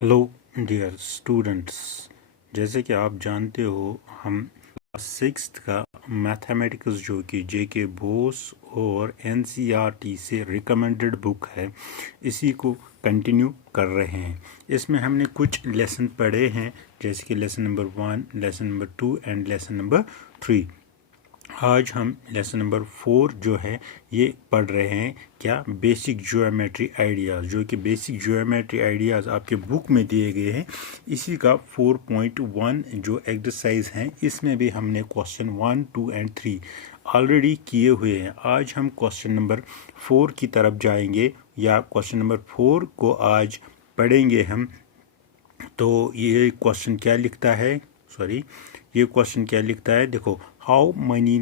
Hello dear students, जैसे कि आप जानते हो हम सिक्स्थ का मैथमेटिक्स जो कि जेके बोस और एनसीईआरटी से रिकमेंडेड बुक है, इसी को कंटिन्यू कर रहे हैं। इसमें हमने कुछ लेसन पढ़े हैं, जैसे कि lesson number 1, lesson number 2 and lesson number 3। आज हम लेसन नंबर 4 जो है ये पढ़ रहे हैं। क्या? बेसिक ज्योमेट्री आइडियाज़, जो कि बेसिक ज्योमेट्री आइडियाज़ आपके बुक में दिए गए हैं। इसी का 4.1 जो एक्सरसाइज हैं, इसमें भी हमने क्वेश्चन 1, 2 एंड 3 ऑलरेडी किए हुए हैं। आज हम क्वेश्चन नंबर 4 की तरफ जाएंगे, या क्वेश्चन नंबर 4 को आज पढ़ेंगे हम। तो ये क्वेश्चन क्या लिखता है, ये क्वेश्चन क्या लिखता है, देखो। How many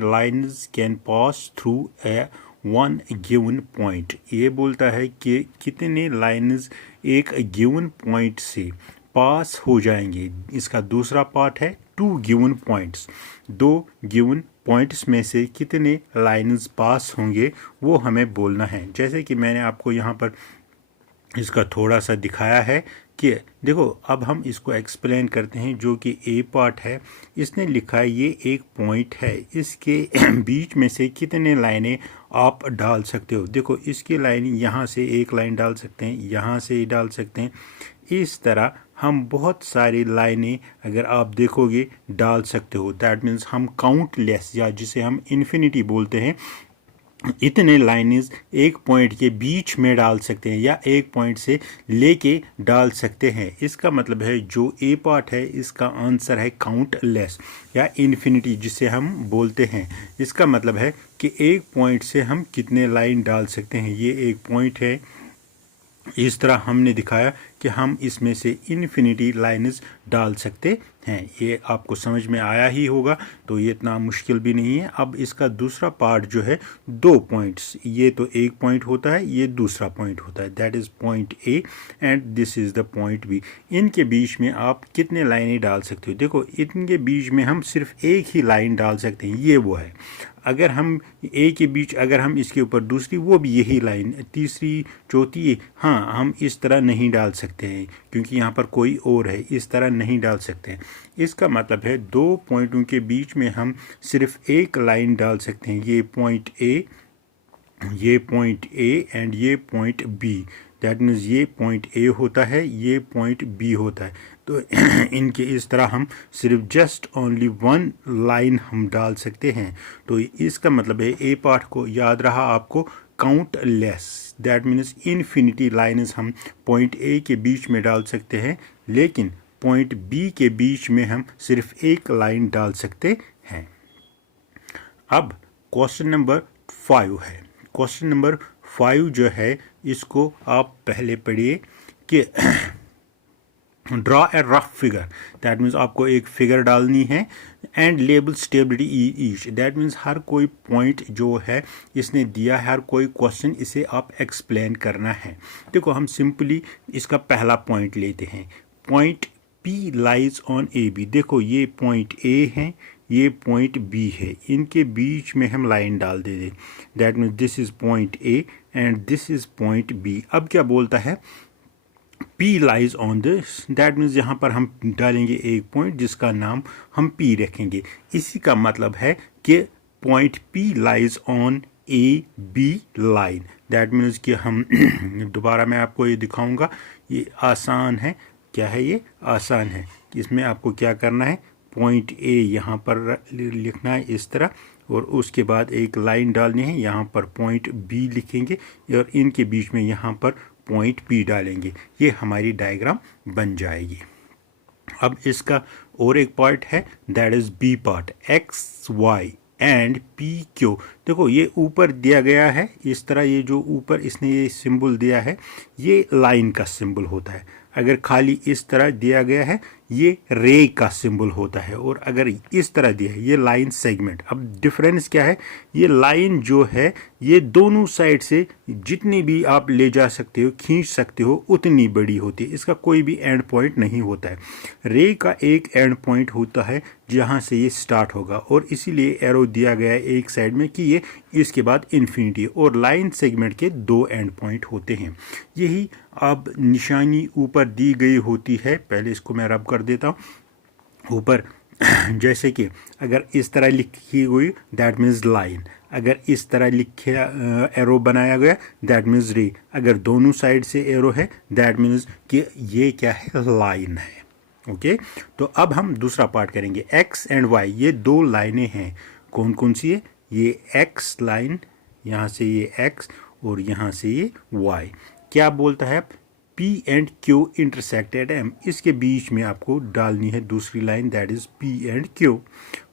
lines can pass through a one given point. ये बोलता है कि कितने लाइन्स एक गिवन पॉइंट से पास हो जाएंगे। इसका दूसरा पार्ट है 2 गिवन पॉइंट्स। 2 गिवन पॉइंट्स में से कितने लाइन्स पास होंगे वो हमें बोलना है। जैसे कि मैंने आपको यहाँ पर इसका थोड़ा सा दिखाया है कि देखो, अब हम इसको एक्सप्लेन करते हैं। जो कि ए पार्ट है, इसने लिखा है ये एक पॉइंट है, इसके बीच में से कितने लाइनें आप डाल सकते हो। देखो, इसकी लाइन यहाँ से एक लाइन डाल सकते हैं, यहाँ से ही डाल सकते हैं। इस तरह हम बहुत सारी लाइनें, अगर आप देखोगे, डाल सकते हो। दैट मीन्स हम काउंटलेस, या जिसे हम इन्फिनिटी बोलते हैं, इतने लाइन्स एक पॉइंट के बीच में डाल सकते हैं, या एक पॉइंट से लेके डाल सकते हैं। इसका मतलब है जो ए पार्ट है, इसका आंसर है काउंटलेस या इन्फिनिटी, जिसे हम बोलते हैं। इसका मतलब है कि एक पॉइंट से हम कितने लाइन डाल सकते हैं। ये एक पॉइंट है, इस तरह हमने दिखाया कि हम इसमें से इन्फिनिटी लाइन्स डाल सकते हैं। ये आपको समझ में आया ही होगा, तो ये इतना मुश्किल भी नहीं है। अब इसका दूसरा पार्ट जो है, 2 पॉइंट्स, ये तो एक पॉइंट होता है, ये दूसरा पॉइंट होता है। That is point A and this is the point B. इनके बीच में आप कितने लाइनें डाल सकते हो। देखो, इनके बीच में हम सिर्फ एक ही लाइन डाल सकते हैं, ये वो है। अगर हम ए के बीच, अगर हम इसके ऊपर दूसरी, वो भी यही लाइन, तीसरी, चौथी, हाँ, हम इस तरह नहीं डाल सकते हैं, क्योंकि यहाँ पर कोई और है, इस तरह नहीं डाल सकते हैं। इसका मतलब है 2 पॉइंटों के बीच में हम सिर्फ एक लाइन डाल सकते हैं। ये पॉइंट ए, ये पॉइंट ए एंड ये पॉइंट बी। दैट मीन्स ये पॉइंट ए होता है, ये पॉइंट बी होता है। तो इनके इस तरह हम सिर्फ जस्ट ओनली 1 लाइन हम डाल सकते हैं। तो इसका मतलब है ए पार्ट को याद रहा आपको, countless. That means infinity lines हम पॉइंट ए के बीच में डाल सकते हैं, लेकिन पॉइंट बी के बीच में हम सिर्फ एक लाइन डाल सकते हैं। अब क्वेश्चन नंबर 5 है। क्वेश्चन नंबर 5 जो है, इसको आप पहले पढ़िए कि draw a rough figure. That means आपको एक फिगर डालनी है, and label stability each. That means हर कोई पॉइंट जो है इसने दिया है, हर कोई क्वेश्चन, इसे आप एक्सप्लेन करना है। देखो, हम सिंपली इसका पहला पॉइंट लेते हैं। Point P lies on A B. देखो, ये पॉइंट ए है, ये पॉइंट बी है, इनके बीच में हम लाइन डाल दे दें। That means this is point A and this is point B. अब क्या बोलता है, P lies on this. That means यहाँ पर हम डालेंगे एक पॉइंट जिसका नाम हम P रखेंगे। इसी का मतलब है कि point P lies on A B line. That means कि हम दोबारा मैं आपको ये दिखाऊंगा, ये आसान है। क्या है ये? आसान है। इसमें आपको क्या करना है, पॉइंट ए यहाँ पर लिखना है इस तरह, और उसके बाद एक लाइन डालनी है, यहाँ पर पॉइंट बी लिखेंगे, और इनके बीच में यहाँ पर पॉइंट पी डालेंगे। ये हमारी डायग्राम बन जाएगी। अब इसका और एक पार्ट है, that is B part, X Y and P Q. देखो, ये ऊपर दिया गया है इस तरह, ये जो ऊपर इसने ये सिंबल दिया है, ये लाइन का सिंबल होता है। अगर खाली इस तरह दिया गया है, ये रे का सिंबल होता है। और अगर इस तरह दिया है ये लाइन सेगमेंट, अब डिफरेंस क्या है, ये लाइन जो है ये दोनों साइड से जितनी भी आप ले जा सकते हो, खींच सकते हो, उतनी बड़ी होती है, इसका कोई भी एंड पॉइंट नहीं होता है। रे का एक एंड पॉइंट होता है जहाँ से ये स्टार्ट होगा, और इसीलिए एरो दिया गया है एक साइड में कि ये इसके बाद इन्फिनिटी, और लाइन सेगमेंट के दो एंड पॉइंट होते हैं। यही अब निशानी ऊपर दी गई होती है, पहले इसको मैं रब कर देता हूँ ऊपर। जैसे कि अगर इस तरह लिखी हुई दैट मीन्स लाइन, अगर इस तरह लिखे एरो बनाया गया दैट मीन्स रे, अगर दोनों साइड से एरो है दैट मीन्स कि ये क्या है, लाइन है। ओके, तो अब हम दूसरा पार्ट करेंगे। एक्स एंड वाई ये दो लाइनें हैं, कौन कौन सी है, ये एक्स लाइन, यहाँ से ये एक्स और यहाँ से ये वाई। क्या बोलता है, P and Q intersect at M, इसके बीच में आपको डालनी है दूसरी line that is P and Q,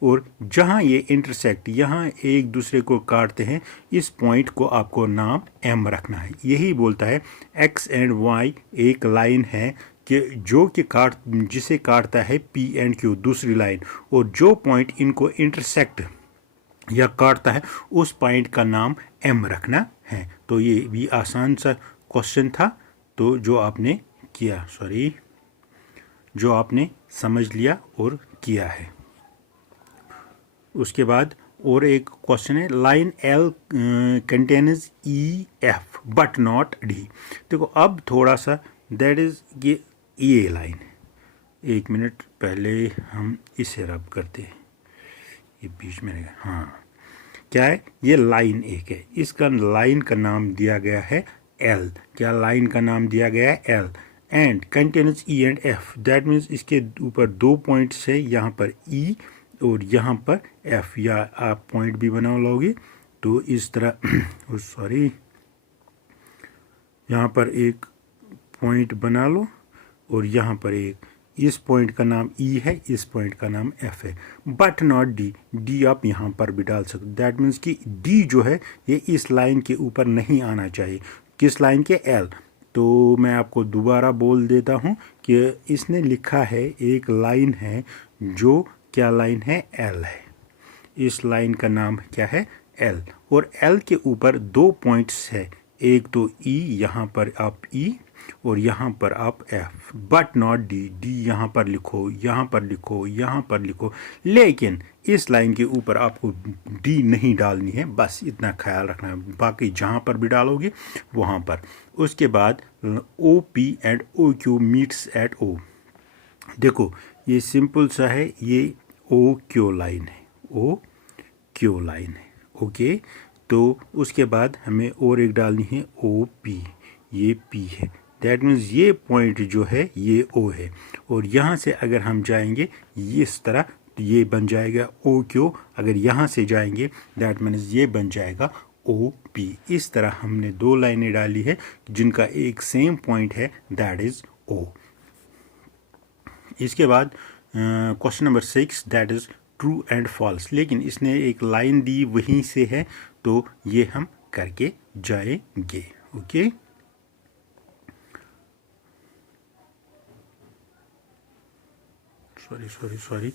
और जहाँ ये इंटरसेक्ट यहाँ एक दूसरे को काटते हैं, इस पॉइंट को आपको नाम M रखना है। यही बोलता है X एंड Y एक लाइन है कि जो कि जिसे काटता है P एंड Q दूसरी लाइन, और जो पॉइंट इनको इंटरसेक्ट या काटता है उस पॉइंट का नाम M रखना है। तो ये भी आसान सा क्वेश्चन था, तो जो आपने किया, जो आपने समझ लिया और किया है। उसके बाद और एक क्वेश्चन है, line L contains EF but not D। देखो अब थोड़ा सा दैट इज ये लाइन, एक मिनट पहले हम इसे रब करते हैं, ये बीच में रहेगा। हाँ, क्या है, ये लाइन एक है, इसका लाइन का नाम दिया गया है L। क्या लाइन का नाम दिया गया है L, and contains E and F, that means इसके ऊपर दो पॉइंट्स है, यहाँ पर E और यहाँ पर F, या आप पॉइंट भी बना लोगे तो इस तरह सॉरी, यहाँ पर एक पॉइंट बना लो और यहाँ पर एक, इस पॉइंट का नाम E है, इस पॉइंट का नाम F है, बट नॉट D। D आप यहाँ पर भी डाल सकते, दैट मीन्स कि D जो है ये इस लाइन के ऊपर नहीं आना चाहिए, किस लाइन के, L। तो मैं आपको दोबारा बोल देता हूँ कि इसने लिखा है एक लाइन है जो क्या लाइन है, L है, इस लाइन का नाम क्या है, L, और L के ऊपर दो पॉइंट्स है, एक तो E, यहाँ पर आप E और यहाँ पर आप F, but not D। D यहाँ पर लिखो, यहाँ पर लिखो, यहाँ पर लिखो, लेकिन इस लाइन के ऊपर आपको D नहीं डालनी है, बस इतना ख्याल रखना है, बाकी जहाँ पर भी डालोगे वहाँ पर। उसके बाद OP and OQ meets eight O। देखो ये सिंपल सा है, ये OQ लाइन है, OQ लाइन है। ओके, तो उसके बाद हमें और एक डालनी है OP, ये P है, दैट मीन्स ये पॉइंट जो है ये O है, और यहाँ से अगर हम जाएंगे इस तरह तो ये बन जाएगा OQ, अगर यहाँ से जाएंगे दैट मीन्स ये बन जाएगा OP। इस तरह हमने दो लाइनें डाली है जिनका एक सेम पॉइंट है दैट इज O। इसके बाद question number 6 that is true and false, लेकिन इसने एक लाइन दी वहीं से है तो ये हम करके जाएंगे। ओके, सॉरी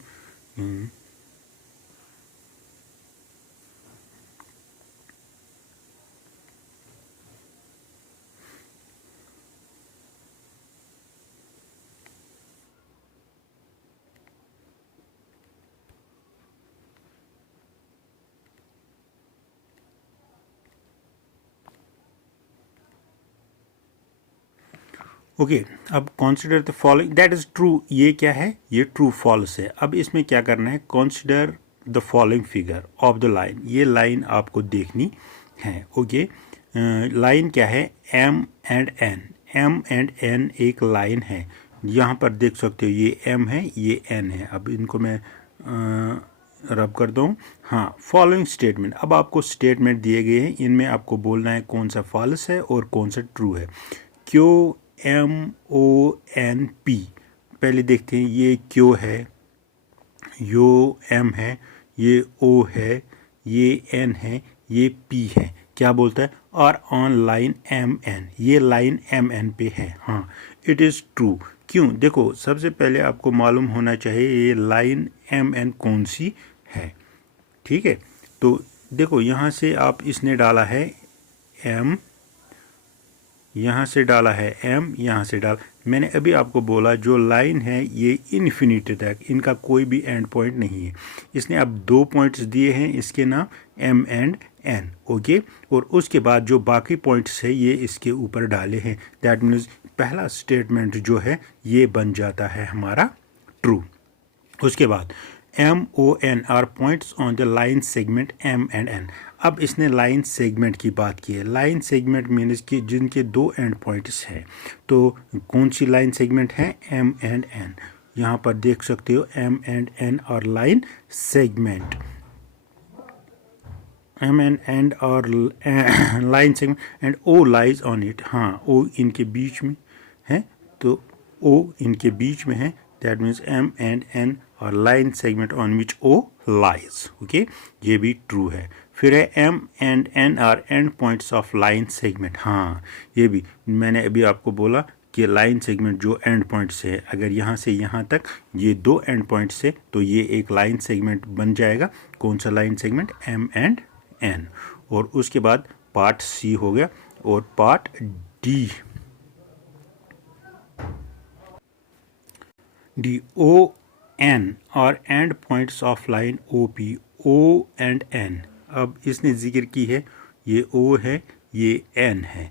ओके, अब consider the following that is true, ये क्या है, ये ट्रू फॉल्स है। अब इसमें क्या करना है, consider the following figure of the line, ये लाइन आपको देखनी है। ओके, लाइन क्या है, M and N, M and N एक लाइन है, यहाँ पर देख सकते हो ये M है, ये N है। अब इनको मैं रब कर दूँ। हाँ, फॉलोइंग स्टेटमेंट, अब आपको स्टेटमेंट दिए गए हैं, इनमें आपको बोलना है कौन सा फॉल्स है और कौन सा ट्रू है। QMONP, पहले देखते हैं, ये Q है, यो M है, ये O है, ये N है, ये P है। क्या बोलता है, और ऑन लाइन MN, ये लाइन MN पे है। हाँ, इट इज़ ट्रू, क्यों? देखो, सबसे पहले आपको मालूम होना चाहिए ये लाइन एम एन कौन सी है। ठीक है, तो देखो यहाँ से आप इसने डाला है एम, यहाँ से डाला है एम, यहाँ से डाला। मैंने अभी आपको बोला जो लाइन है ये इन्फिनिटी तक, इनका कोई भी एंड पॉइंट नहीं है। इसने अब 2 पॉइंट्स दिए हैं, इसके नाम एम एंड एन, ओके। और उसके बाद जो बाकी पॉइंट्स है ये इसके ऊपर डाले हैं। दैट मीन्स पहला स्टेटमेंट जो है ये बन जाता है हमारा ट्रू। उसके बाद M O N are points on the line segment M and N. अब इसने लाइन सेगमेंट की बात की है। लाइन सेगमेंट मीन्स कि जिनके 2 एंड पॉइंट्स हैं। तो कौन सी लाइन सेगमेंट है? M and N. यहाँ पर देख सकते हो एम एंड एन और line segment, M and N और line segment and O lies on it. हाँ, ओ इनके बीच में है, तो ओ इनके बीच में है। That means M and N और line segment on which O lies, okay, ये भी ट्रू है। फिर है M and N are end points of line segment. हाँ, ये भी मैंने अभी आपको बोला कि लाइन सेगमेंट जो एंड पॉइंट से है, अगर यहाँ से यहाँ तक ये 2 एंड पॉइंट से, तो ये एक लाइन सेगमेंट बन जाएगा। कौन सा line segment? M and N. और उसके बाद पार्ट सी हो गया। और part D, D O N और end points of line O P, O and N. अब इसने जिक्र की है ये ओ है, ये एन है,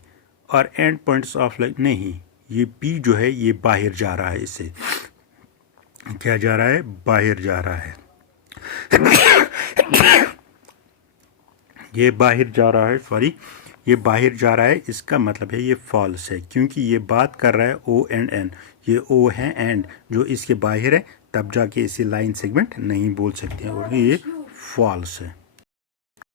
और एंड पॉइंट्स ऑफ लाइन नहीं, ये पी जो है ये बाहर जा रहा है। इससे क्या जा रहा है? बाहर जा रहा है। ये बाहर जा रहा है, सॉरी, ये बाहर जा रहा है। इसका मतलब है ये फॉल्स है, क्योंकि ये बात कर रहा है ओ एंड एन। ये ओ है एंड जो इसके बाहर है, तब जाके इसे लाइन सेगमेंट नहीं बोल सकते हैं, और ये फॉल्स है।